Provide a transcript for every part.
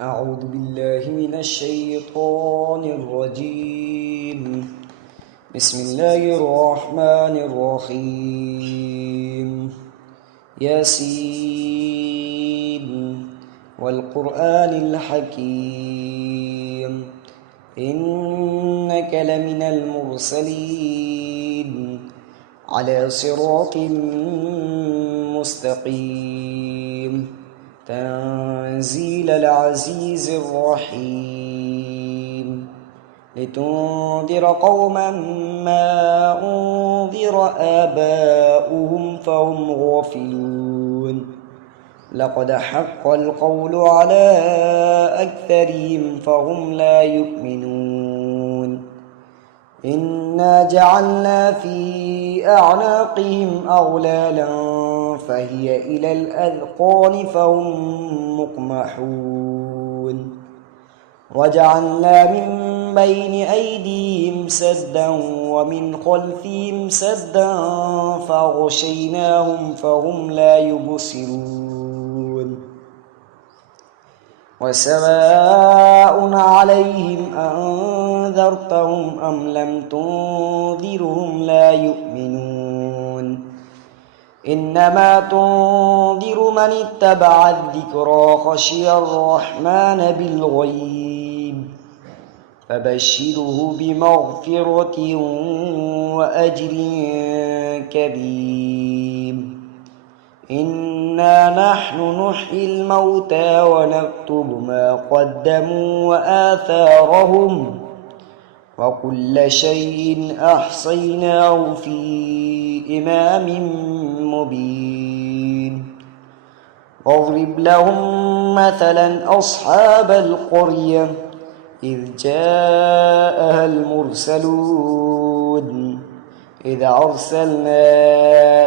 أعوذ بالله من الشيطان الرجيم. بسم الله الرحمن الرحيم. ياسين والقرآن الحكيم إنك لمن المرسلين على صراط مستقيم تنزيل العزيز الرحيم لتنذر قوما ما أنذر آباؤهم فهم غافلون لقد حق القول على أكثرهم فهم لا يؤمنون إنا جعلنا في أعناقهم أغلالا فهي إلى الأذقان فهم مقمحون وجعلنا من بين أيديهم سدا ومن خلفهم سدا فغشيناهم فهم لا يبصرون وسواء عليهم أنذرتهم أم لم تنذرهم لا يؤمنون إنما تنذر من اتبع الذكرى خشي الرحمن بالغيب فبشره بمغفرة وأجر كبير إنا نحن نحيي الموتى ونكتب ما قدموا وآثارهم وكل شيء أحصيناه في إمام مبين واضرب لهم مثلا أصحاب القرية إذ جاءها المرسلون إذ أرسلنا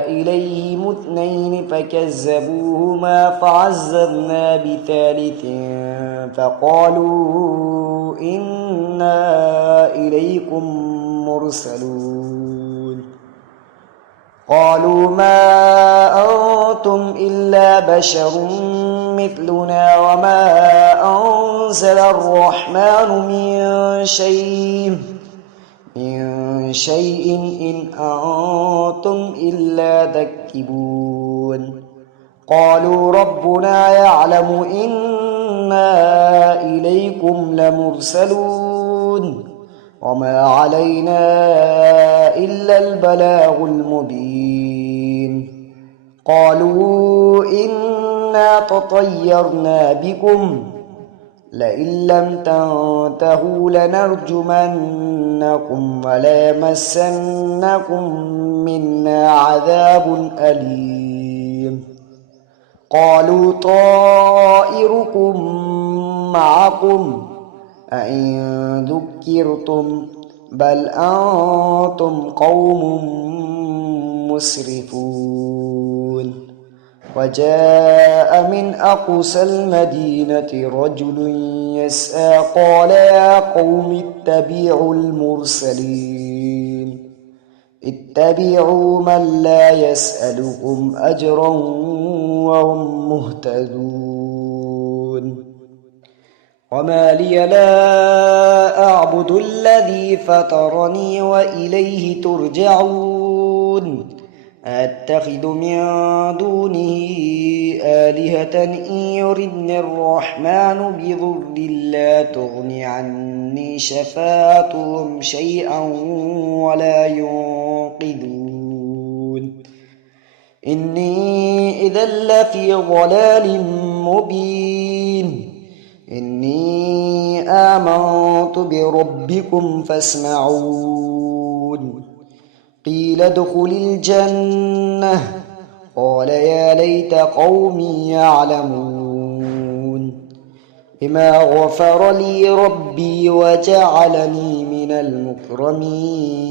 إليهم 2 فكذبوهما فعززنا بثالث فقالوا إنا إليكم مرسلون قالوا ما أنتم إلا بشر مثلنا وما أنزل الرحمن من شيء إن أنتم إلا تكذبون قالوا ربنا يعلم إنا إليكم لمرسلون وما علينا إلا البلاغ المبين قالوا إنا تطيرنا بكم لئن لم تنتهوا لنرجمنكم وليمسنكم منا عذاب أليم قالوا طائركم معكم أئن ذكرتم بل أنتم قوم مسرفون وجاء من أقصى المدينة رجل يسعى قال يا قوم اتبعوا المرسلين اتبعوا من لا يسألكم أجرا وهم مهتدون وما لي لا أعبد الذي فطرني وإليه ترجعون أتخذ من دونه آلهة إن يردني الرحمن بضر لا تغن عني شفاعتهم شيئا ولا ينقذون إني إذا لفي ضلال مبين إني آمنت بربكم فاسمعون قيل ادخل الجنة قال يا ليت قومي يعلمون بما غفر لي ربي وجعلني من المكرمين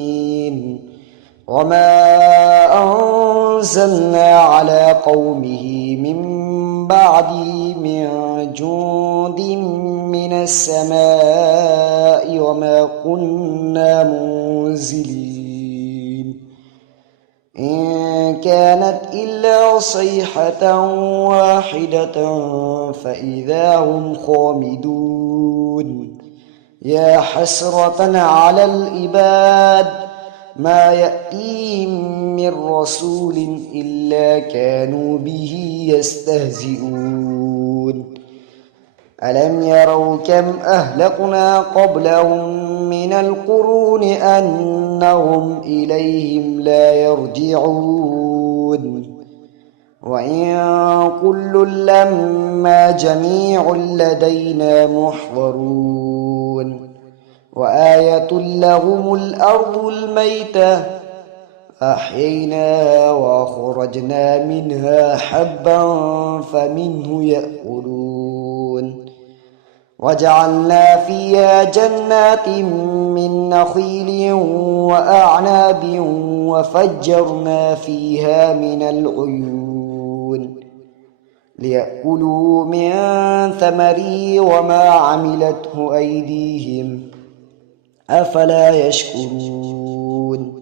وما أنزلنا على قومه من بعده من جند من السماء وما كنا منزلين إن كانت إلا صيحة واحدة فإذا هم خامدون يا حسرة على العباد ما يأتيهم من رسول إلا كانوا به يستهزئون ألم يروا كم أهلكنا قبلهم من القرون أنهم إليهم لا يرجعون وإن كل لما جميع لدينا محضرون وآية لهم الأرض الميتة أحييناها وأخرجنا منها حبا فمنه يأكلون وجعلنا فيها جنات من نخيل وأعناب وفجرنا فيها من العيون ليأكلوا من ثمره وما عملته أيديهم أفلا يشكرون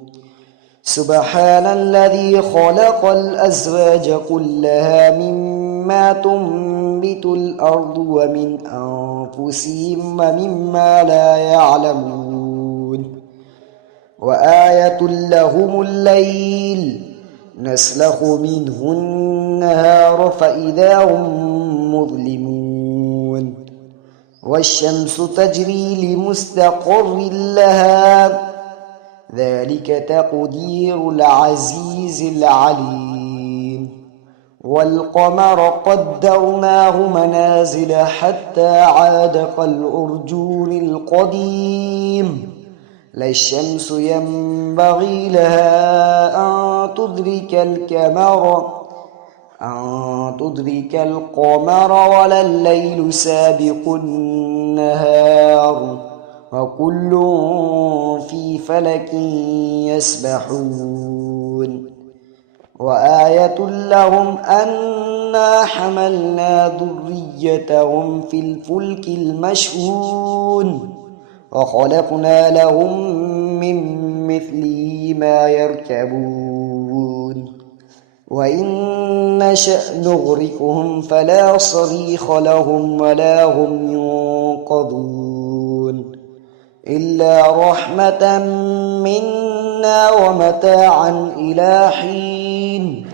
سبحان الذي خلق الأزواج كلها مما تنبت الأرض ومن أنفسهم ومما لا يعلمون وآية لهم الليل نسلخ منه النهار فإذا هم مظلمون والشمس تجري لمستقر لها ذلك تقدير العزيز العليم والقمر قدرناه منازل حتى عاد كالعرجون القديم لا الشمس ينبغي لها أن تدرك القمر ولا الليل سابق النهار وكل في فلك يسبحون وآية لهم أنا حملنا ذريتهم في الفلك المشحون وخلقنا لهم من مثله ما يركبون وإن نشأ نغرقهم فلا صريخ لهم ولا هم ينقذون إلا رحمة منا ومتاعا إلى حين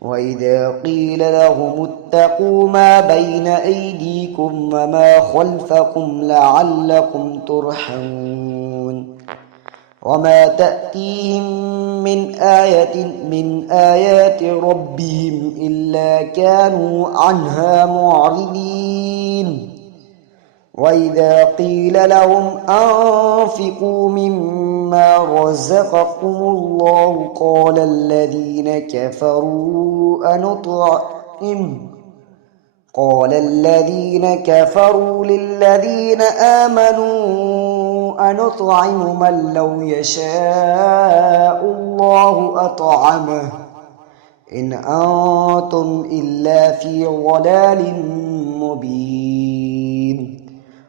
وإذا قيل لهم اتقوا ما بين أيديكم وما خلفكم لعلكم ترحمون وما تأتيهم من آية من آيات ربهم إلا كانوا عنها معرضين وإذا قيل لهم أنفقوا مما رزقكم الله قال الذين كفروا للذين آمنوا أنطعم من لو يشاء الله أطعمه إن أنتم إلا في ضلال مبين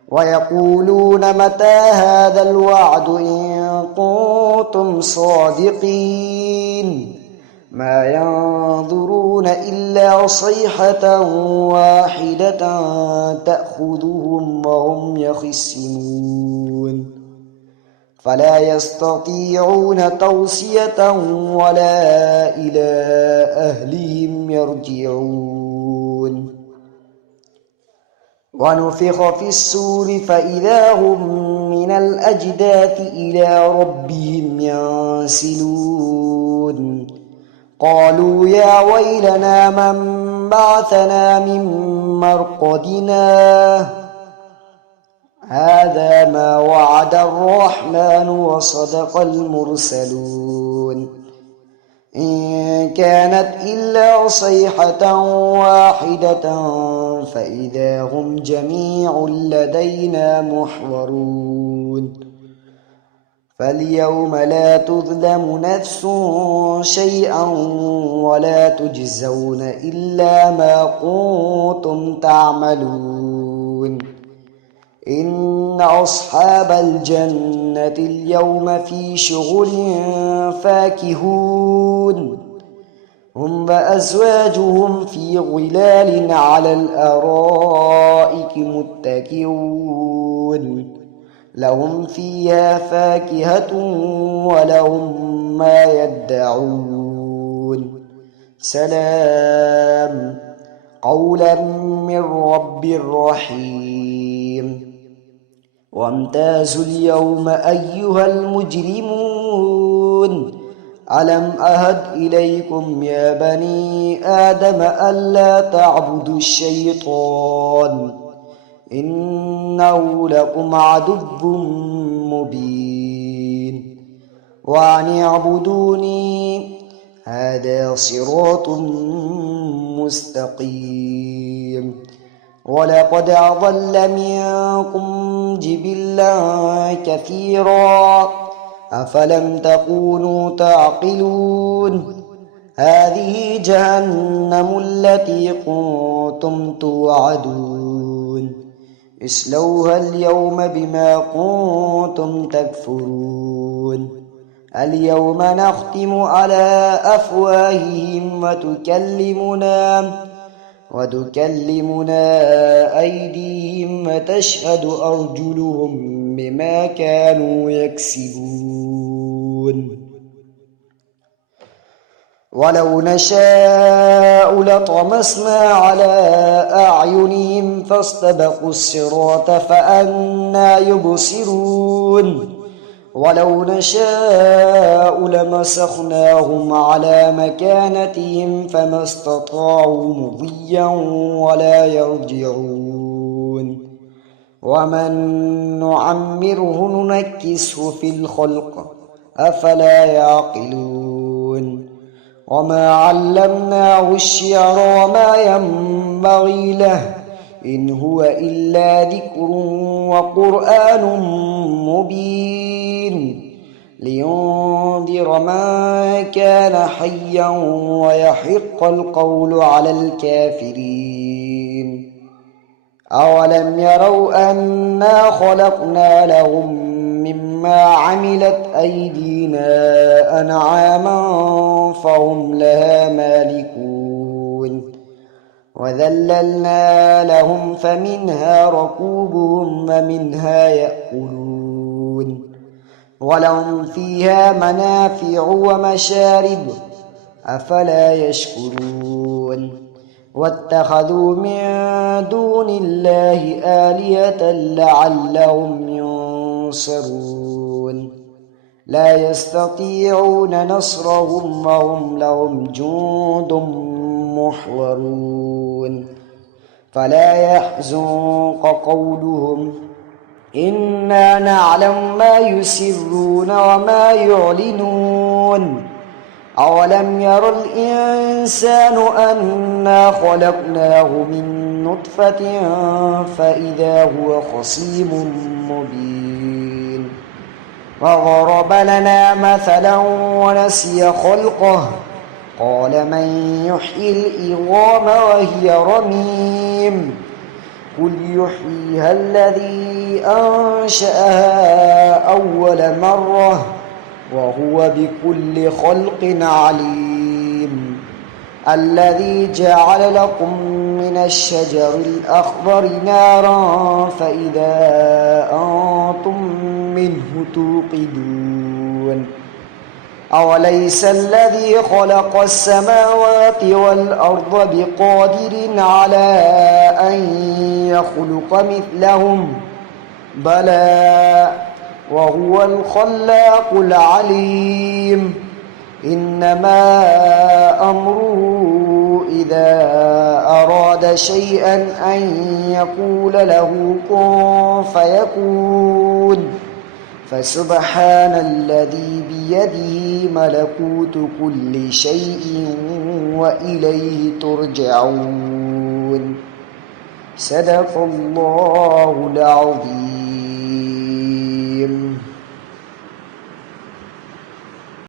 ويقولون متى هذا الوعد إن كنتم صادقين ما ينظرون إلا صيحة واحدة تأخذهم وهم يخصمون فلا يستطيعون توصية ولا إلى أهلهم يرجعون ونفخ في السور فإذا هم من الأجداث إلى ربهم ينسلون قالوا يا ويلنا من بعثنا من مرقدنا هذا ما وعد الرحمن وصدق المرسلون إن كانت إلا صيحة واحدة فإذا هم جميع لدينا محضرون فاليوم لا تظلم نفس شيئا ولا تجزون إلا ما كنتم تعملون إن أصحاب الجنة اليوم في شغل فاكهون هم وأزواجهم في ظلال على الأرائك متكئون لهم فيها فاكهة ولهم ما يدعون سلام قولا من رب رحيم وامتازوا اليوم أيها المجرمون ألم أهد إليكم يا بني آدم ألا تعبدوا الشيطان إنه لكم عدو مبين وأن اعبدوني هذا صراط مستقيم ولقد أضل منكم جبلا كثيرا أفلم تكونوا تعقلون هذه جهنم التي كنتم توعدون اصلوها اليوم بما كنتم تكفرون اليوم نختم على أفواههم وتكلمنا أيديهم وتشهد أرجلهم بما كانوا يكسبون ولو نشاء لطمسنا على أعينهم فاستبقوا الصراط فأنى يبصرون ولو نشاء لمسخناهم على مكانتهم فما استطاعوا مضيا ولا يرجعون ومن نعمره ننكسه في الخلق أفلا يعقلون وما علمناه الشعر وما ينبغي له إن هو إلا ذكر وقرآن مبين لينذر من كان حيا ويحق القول على الكافرين أولم يروا أنا خلقنا لهم مما عملت أيدينا أنعاما فهم لها مالكون وذللنا لهم فمنها ركوبهم ومنها يأكلون ولهم فيها منافع ومشارب أفلا يشكرون واتخذوا من دون الله آلهة لعلهم ينصرون لا يستطيعون نصرهم وهم لهم جند محضرون فلا يحزنك قولهم إنا نعلم ما يسرون وما يعلنون أولم ير الإنسان أنا خلقناه من نطفة فإذا هو خصيم مبين وضرب لنا مثلا ونسي خلقه قال من يحيي العظام وهي رميم قل يحييها الذي أنشأها أول مرة وهو بكل خلق عليم الذي جعل لكم من الشجر الأخضر نارا فإذا أنتم منه توقدون أوليس الذي خلق السماوات والأرض بقادر على أن يخلق مثلهم بلى وهو الخلاق العليم إنما أمره إذا أراد شيئا أن يقول له كن فيكون فسبحان الذي بيده ملكوت كل شيء وإليه ترجعون صدق الله العظيم.